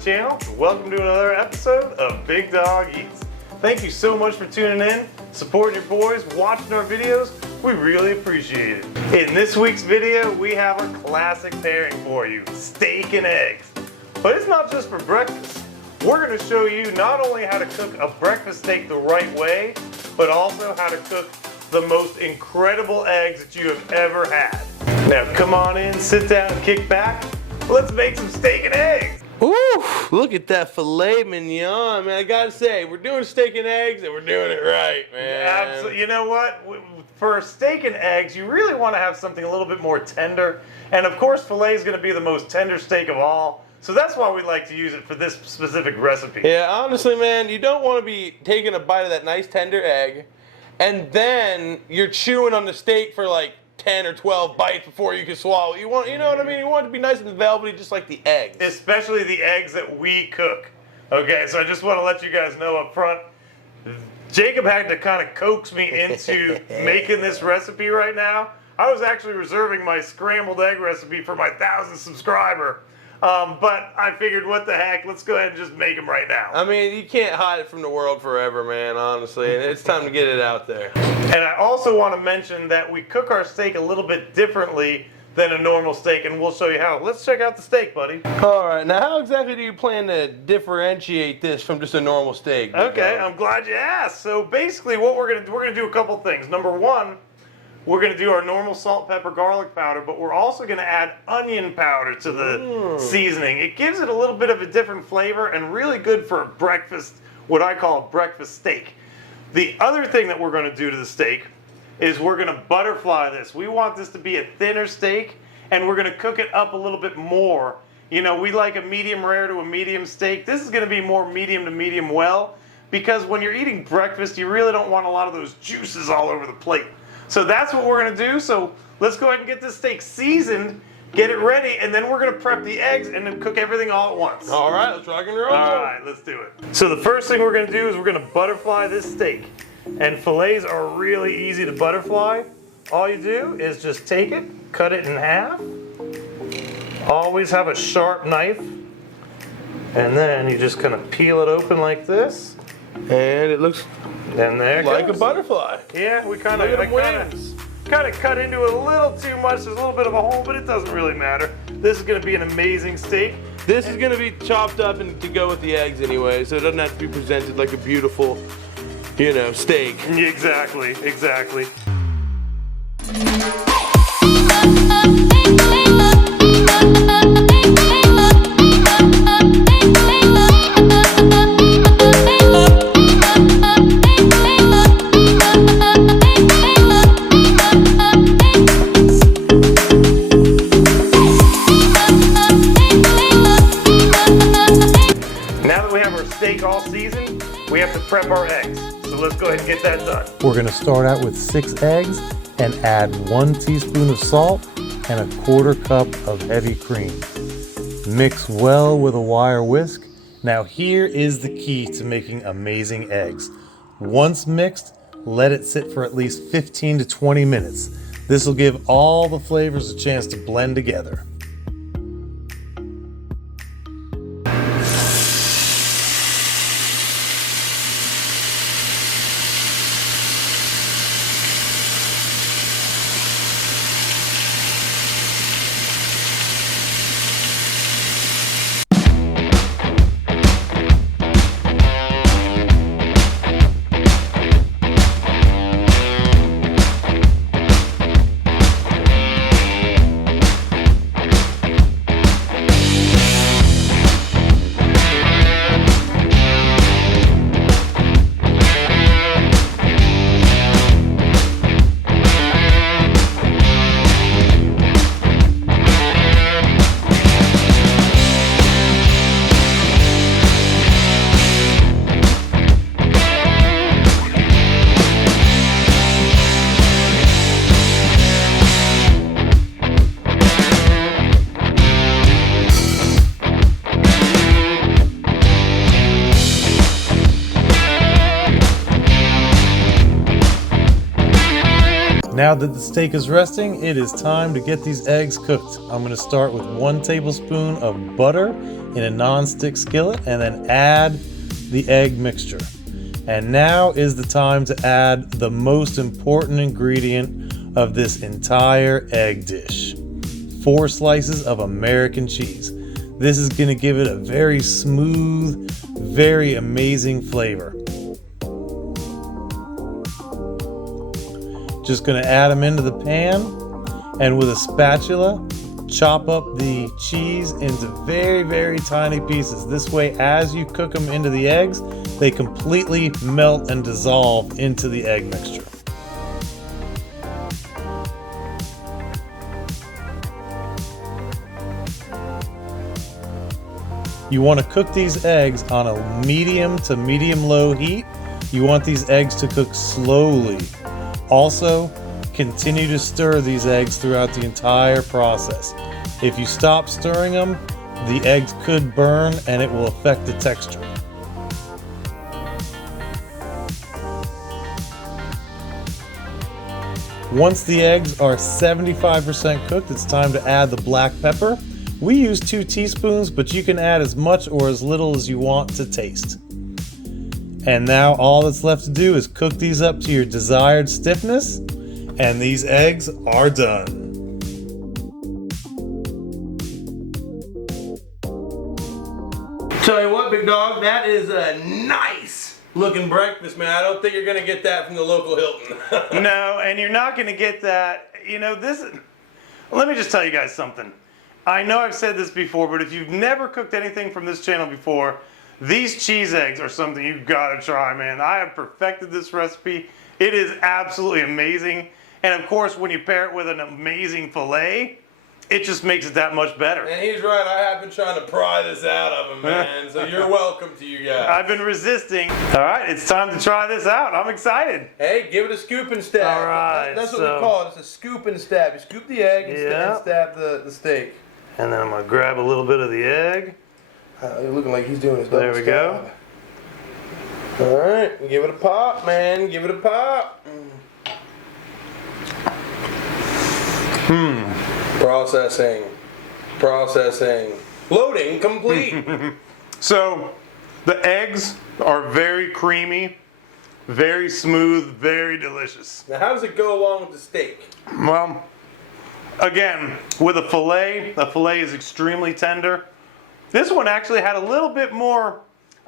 channel. Welcome to another episode of Big Dog Eats. Thank you so much for tuning in, supporting your boys, watching our videos. We really appreciate it. In this week's video, we have a classic pairing for you, steak and eggs. But it's not just for breakfast. We're going to show you not only how to cook a breakfast steak the right way, but also how to cook the most incredible eggs that you have ever had. Now come on in, sit down, kick back. Let's make some steak and eggs. Ooh, look at that filet mignon, man. I gotta say, we're doing steak and eggs and we're doing it right, man. Absolutely. You know what? For steak and eggs, you really want to have something a little bit more tender. And of course, filet is going to be the most tender steak of all. So that's why we like to use it for this specific recipe. Yeah, honestly, man, you don't want to be taking a bite of that nice tender egg and then you're chewing on the steak for like 10 or 12 bites before you can swallow. You know what I mean? You want it to be nice and velvety, just like the eggs. Especially the eggs that we cook. Okay, so I just want to let you guys know up front, Jacob had to kind of coax me into making this recipe right now. I was actually reserving my scrambled egg recipe for my 1,000th subscriber. But I figured, what the heck, let's go ahead and just make them right now. I mean, you can't hide it from the world forever, man, honestly, and it's time to get it out there. And I also want to mention that we cook our steak a little bit differently than a normal steak, and we'll show you how. Let's check out the steak, buddy. All right, now how exactly do you plan to differentiate this from just a normal steak? Okay, I'm glad you asked. So basically what we're gonna do a couple things. Number one, we're going to do our normal salt, pepper, garlic powder, but we're also going to add onion powder to the seasoning. It gives it a little bit of a different flavor and really good for a breakfast, what I call a breakfast steak. The other thing that we're going to do to the steak is we're going to butterfly this. We want this to be a thinner steak, and we're going to cook it up a little bit more. You know, we like a medium rare to a medium steak. This is going to be more medium to medium well, because when you're eating breakfast, you really don't want a lot of those juices all over the plate. So that's what we're going to do. So let's go ahead and get this steak seasoned, get it ready, and then we're going to prep the eggs and then cook everything all at once. All right, let's rock and roll. All right, let's do it. So the first thing we're going to do is we're going to butterfly this steak. And fillets are really easy to butterfly. All you do is just take it, cut it in half. Always have a sharp knife. And then you just kind of peel it open like this. And it looks like a butterfly. Yeah, we kind of cut into it a little too much. There's a little bit of a hole, but it doesn't really matter. This is going to be an amazing steak. This is going to be chopped up and to go with the eggs anyway, so it doesn't have to be presented like a beautiful, you know, steak. Exactly, exactly. All seasoned, we have to prep our eggs. So let's go ahead and get that done. We're going to start out with 6 eggs and add 1 teaspoon of salt and a 1/4 cup of heavy cream. Mix well with a wire whisk. Now here is the key to making amazing eggs. Once mixed, let it sit for at least 15 to 20 minutes. This will give all the flavors a chance to blend together. Now that the steak is resting, it is time to get these eggs cooked. I'm going to start with 1 tablespoon of butter in a non-stick skillet and then add the egg mixture. And now is the time to add the most important ingredient of this entire egg dish. 4 slices of American cheese. This is going to give it a very smooth, very amazing flavor. Just going to add them into the pan, and with a spatula, chop up the cheese into very, very tiny pieces. This way, as you cook them into the eggs, they completely melt and dissolve into the egg mixture. You want to cook these eggs on a medium to medium-low heat. You want these eggs to cook slowly. Also, continue to stir these eggs throughout the entire process. If you stop stirring them, the eggs could burn and it will affect the texture. Once the eggs are 75% cooked, it's time to add the black pepper. We use 2 teaspoons, but you can add as much or as little as you want to taste. And now all that's left to do is cook these up to your desired stiffness, and these eggs are done. Tell you what, big dog, that is a nice looking breakfast, man. I don't think you're gonna get that from the local Hilton. No, and you're not going to get that. You know, let me just tell you guys something. I know I've said this before, but if you've never cooked anything from this channel before, these cheese eggs are something you've got to try, man. I have perfected this recipe. It is absolutely amazing. And of course, when you pair it with an amazing filet, it just makes it that much better. And he's right, I have been trying to pry this out of him, man. So you're welcome to you guys. I've been resisting. All right, it's time to try this out. I'm excited. Hey, give it a scoop and stab. All right, That's what we call it. It's a scoop and stab. You scoop the egg and stab the steak. And then I'm going to grab a little bit of the egg. You're looking like he's doing his double There we go. All right, give it a pop, man. Give it a pop. Processing. Loading complete. So, the eggs are very creamy, very smooth, very delicious. Now, how does it go along with the steak? Well, again, with a filet is extremely tender. This one actually had a little bit more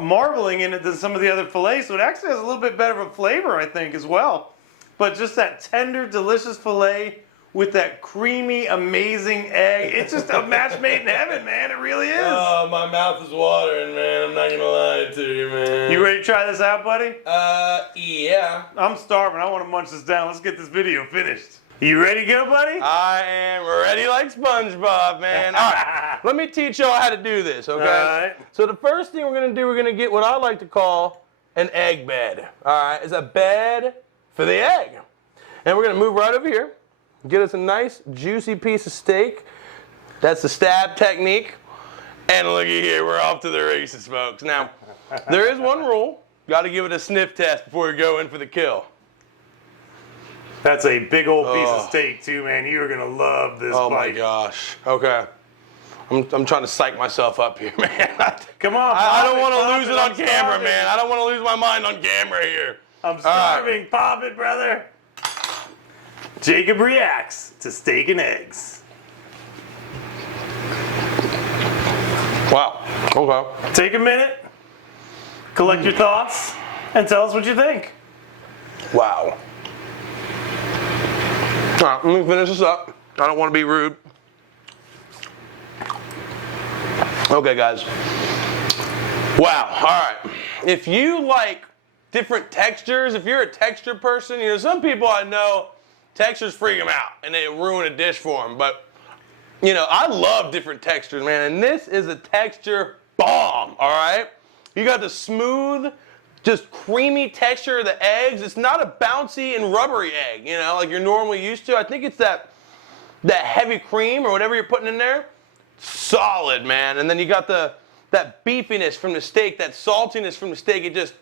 marbling in it than some of the other fillets, so it actually has a little bit better of a flavor, I think, as well. But just that tender, delicious filet with that creamy, amazing egg, it's just a match made in heaven, man. It really is. Oh, my mouth is watering, man. I'm not gonna lie to you, man. You ready to try this out, buddy? Yeah. I'm starving. I want to munch this down. Let's get this video finished. You ready to go, buddy? I am ready like SpongeBob, man. All right, let me teach y'all how to do this, okay? All right. So the first thing we're gonna do, we're gonna get what I like to call an egg bed. All right, it's a bed for the egg. And we're gonna move right over here, get us a nice juicy piece of steak. That's the stab technique. And looky here, we're off to the races, folks. Now, there is one rule. Gotta give it a sniff test before you go in for the kill. That's a big old piece of steak too, man. You're gonna love this Oh bite. my gosh. Okay. I'm trying to psych myself up here, man. Come on, I don't pop want to lose it it on I'm camera, starving. man. I don't want to lose my mind on camera here. I'm starving. Pop it, brother. Jacob reacts to steak and eggs. Wow. Okay. Take a minute, collect your thoughts, and tell us what you think. Wow. All right, let me finish this up. I don't want to be rude. Okay, guys. Wow. All right. If you like different textures, if you're a texture person, you know, some people I know, textures freak them out and they ruin a dish for them. But, you know, I love different textures, man. And this is a texture bomb, all right? You got the smooth, just creamy texture of the eggs. It's not a bouncy and rubbery egg, you know, like you're normally used to. I think it's that heavy cream or whatever you're putting in there. Solid, man. And then you got that beefiness from the steak, that saltiness from the steak. It just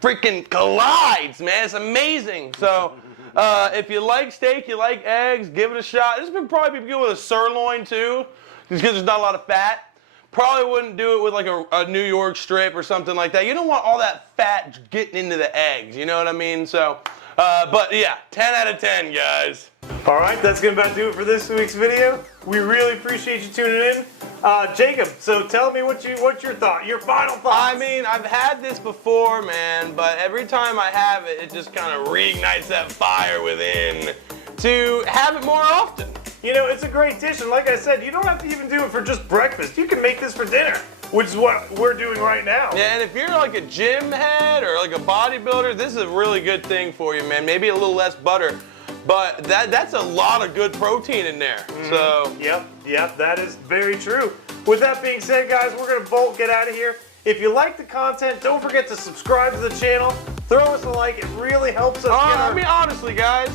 freaking collides, man. It's amazing. So If you like steak, you like eggs, give it a shot. This would probably be good with a sirloin too, because there's not a lot of fat. Probably wouldn't do it with like a New York strip or something like that. You don't want all that fat getting into the eggs, you know what I mean? So, but yeah, 10 out of 10, guys. All right, that's going to about do it for this week's video. We really appreciate you tuning in. Jacob, so tell me what's your thought, your final thoughts. I mean, I've had this before, man, but every time I have it, it just kind of reignites that fire within to have it more often. You know, it's a great dish, and like I said, you don't have to even do it for just breakfast. You can make this for dinner, which is what we're doing right now. Yeah, and if you're like a gym head or like a bodybuilder, this is a really good thing for you, man. Maybe a little less butter, but that's a lot of good protein in there. So Yep, that is very true. With that being said, guys, we're gonna bolt get out of here. If you like the content, don't forget to subscribe to the channel. Throw us a like, it really helps us get our... I mean, honestly, guys,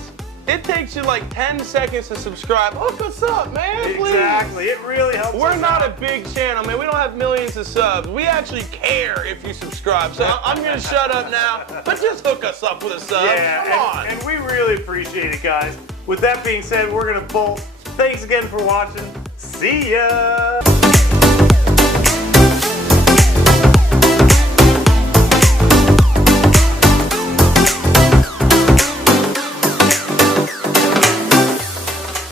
it takes you like 10 seconds to subscribe. Hook us up, man, please. Exactly, it really helps us We're not out. a big channel, man. We don't have millions of subs. We actually care if you subscribe. So I'm gonna shut up now, but just hook us up with a sub. Yeah, Come on. and we really appreciate it, guys. With that being said, we're gonna bolt. Thanks again for watching. See ya!